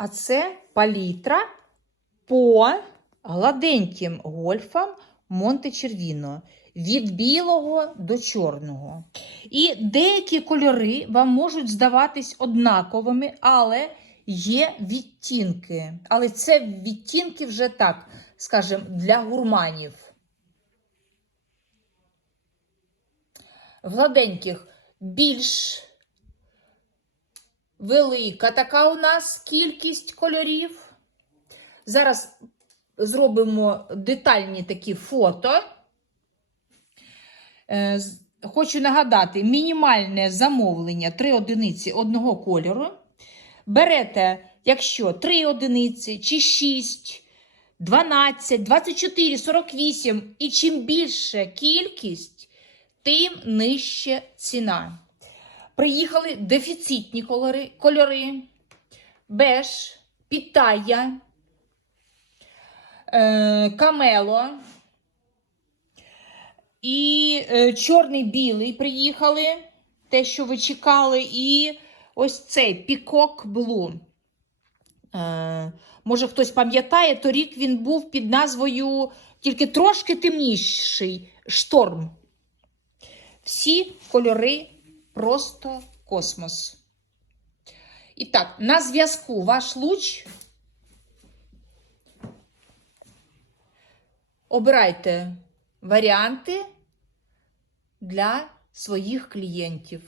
А це палітра по гладеньким гольфам Монте Червіно. Від білого до чорного. І деякі кольори вам можуть здаватись однаковими, але є відтінки. Але це відтінки вже так, скажімо, для гурманів. В гладеньких більш велика така у нас кількість кольорів. Зараз зробимо детальні такі фото. Е, Хочу нагадати, мінімальне замовлення 3 одиниці одного кольору. Берете, якщо 3 одиниці чи 6, 12, 24, 48. І чим більше кількість, тим нижче ціна. Приїхали дефіцитні кольори, кольори беж, пітая, е, камело. І е, чорний білий приїхали, те, що ви чекали, і ось цей пікок блу. Е, може, хтось пам'ятає, торік він був під назвою тільки трошки темніший шторм. Всі кольори просто космос. І так, на зв'язку ваш луч. Обирайте варіанти для своїх клієнтів.